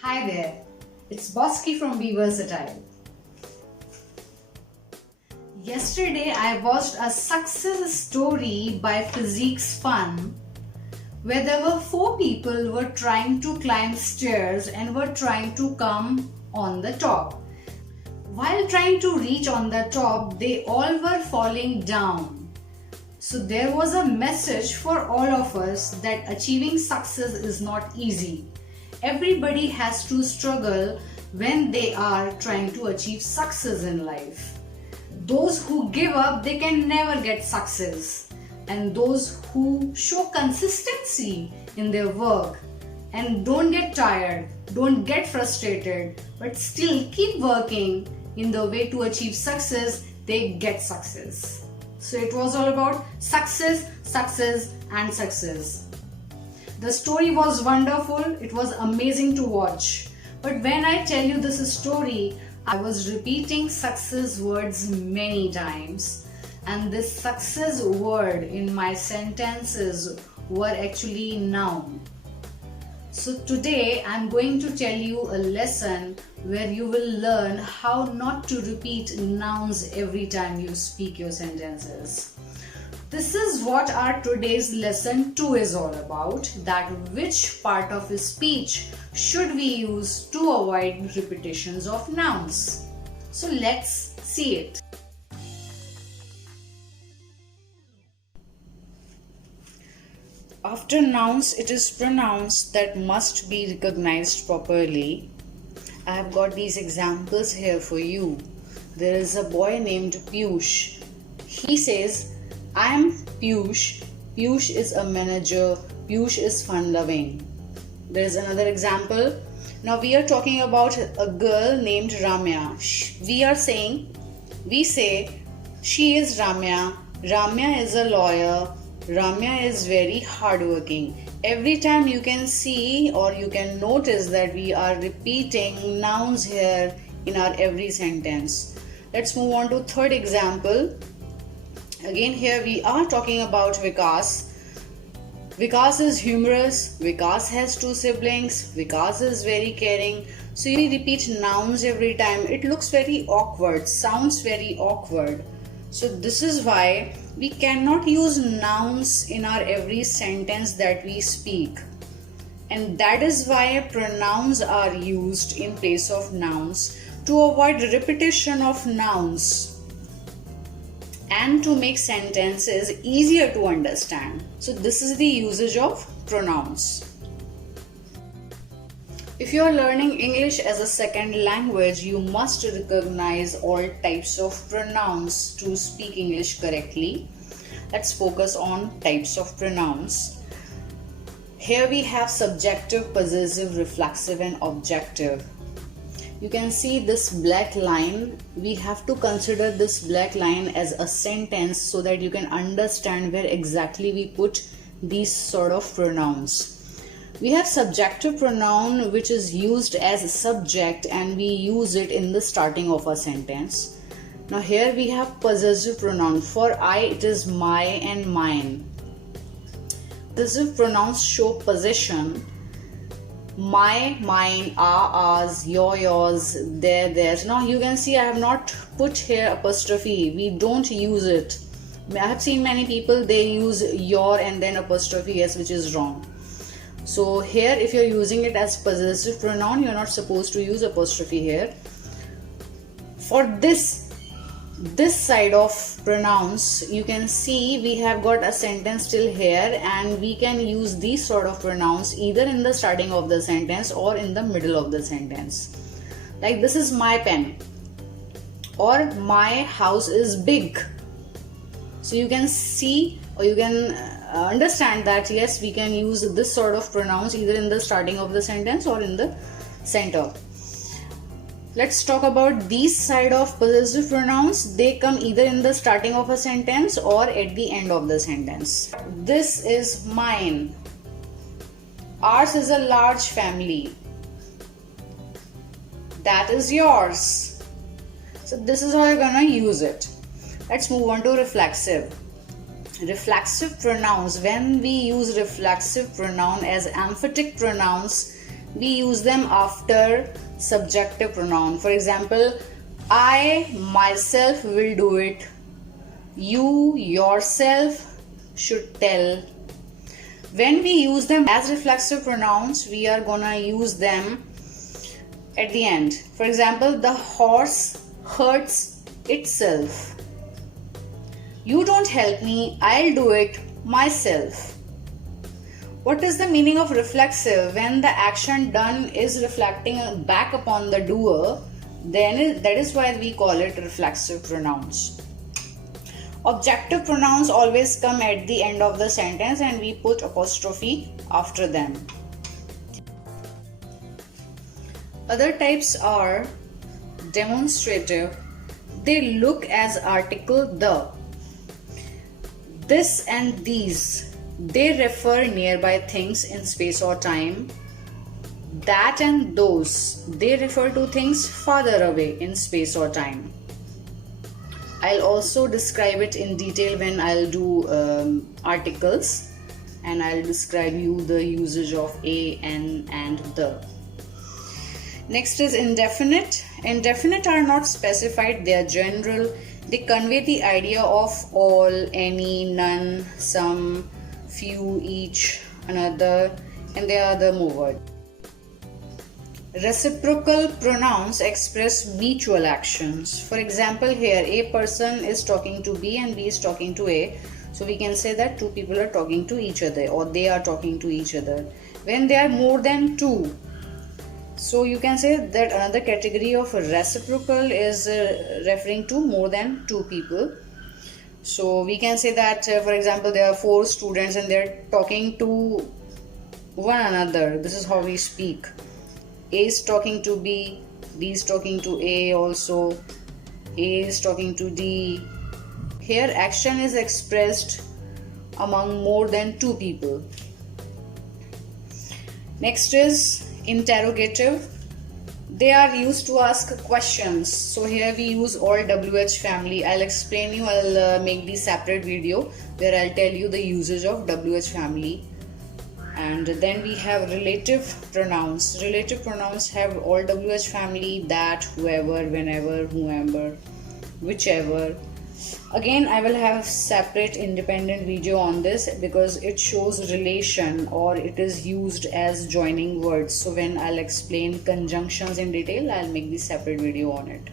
Hi there, it's Bosky from Be Versatile. Yesterday I watched a success story by Physics Fun where there were 4 people who were trying to climb stairs and were trying to come on the top. While trying to reach on the top, they all were falling down. So there was a message for all of us that achieving success is not easy. Everybody has to struggle when they are trying to achieve success in life. Those who give up, they can never get success. And those who show consistency in their work and don't get tired, don't get frustrated, but still keep working in the way to achieve success, they get success. So it was all about success, success and success. The story was wonderful, it was amazing to watch. But when I tell you this story, I was repeating success words many times. And this success word in my sentences were actually noun. So today I'm going to tell you a lesson where you will learn how not to repeat nouns every time you speak your sentences. This is what our today's lesson 2 is all about, that which part of a speech should we use to avoid repetitions of nouns. So let's see it. After nouns, it is pronouns that must be recognized properly. I have got these examples here for you. There is a boy named Piyush. He says, I am Piyush. Piyush is a manager. Piyush is fun-loving. There is another example. Now we are talking about a girl named Ramya. We say, she is Ramya. Ramya is a lawyer. Ramya is very hardworking. Every time you can see or you can notice that we are repeating nouns here in our every sentence. Let's move on to third example. Again here we are talking about Vikas. Vikas is humorous. Vikas has 2 siblings. Vikas is very caring. So you repeat nouns every time. It looks very awkward, sounds very awkward. So this is why we cannot use nouns in our every sentence that we speak. And that is why pronouns are used in place of nouns to avoid repetition of nouns and to make sentences easier to understand. So this is the usage of pronouns. If you are learning English as a second language, you must recognize all types of pronouns to speak English correctly. Let's focus on types of pronouns. Here we have subjective, possessive, reflexive and objective. You can see this black line. We have to consider this black line as a sentence so that you can understand where exactly we put these sort of pronouns. We have subjective pronoun which is used as a subject and we use it in the starting of a sentence. Now here we have possessive pronoun. For I it is my and mine. Possessive pronouns show possession. My, mine, our, ours, yours, theirs. Now you can see I have not put here apostrophe. We don't use it. I have seen many people, they use your and then apostrophe s, which is wrong. So here if you're using it as possessive pronoun, you're not supposed to use apostrophe here. For this side of pronouns, you can see we have got a sentence till here and we can use these sort of pronouns either in the starting of the sentence or in the middle of the sentence. Like this is my pen or my house is big. So you can see or you can understand that yes, we can use this sort of pronouns either in the starting of the sentence or in the center. Let's talk about these side of possessive pronouns. They come either in the starting of a sentence or at the end of the sentence. This is mine. Ours is a large family. That is yours. So this is how you're gonna use it. Let's move on to reflexive. Reflexive pronouns. When we use reflexive pronoun as emphatic pronouns, we use them after subjective pronoun. For example, I myself will do it. You yourself should tell. When we use them as reflexive pronouns, we are gonna use them at the end. For example, the horse hurts itself. You don't help me, I'll do it myself. What is the meaning of reflexive? When the action done is reflecting back upon the doer, then that is why we call it reflexive pronouns. Objective pronouns always come at the end of the sentence and we put apostrophe after them. Other types are demonstrative. They look as article the. This and these, they refer nearby things in space or time. That and those, they refer to things farther away in space or time. I'll also describe it in detail when I'll do articles, and I'll describe you the usage of a, an, and the. Next is indefinite. Indefinite are not specified, they are general. They convey the idea of all, any, none, some, few, each, another, and there are the more words. Reciprocal pronouns express mutual actions. For example, here A person is talking to B and B is talking to A. So we can say that two people are talking to each other or they are talking to each other. When they are more than two, so you can say that another category of reciprocal is referring to more than two people. So we can say that for example, there are 4 students and they're talking to one another. This is how we speak. A is talking to B, B is talking to A also, A is talking to D. Here action is expressed among more than 2 people. Next is interrogative. They are used to ask questions. So here we use all WH family. I'll explain you, I'll make the separate video where I'll tell you the usage of WH family. And then we have relative pronouns. Relative pronouns have all WH family, that, whoever, whenever, whoever, whichever. Again, I will have separate independent video on this because it shows relation or it is used as joining words. So when I'll explain conjunctions in detail, I'll make the separate video on it.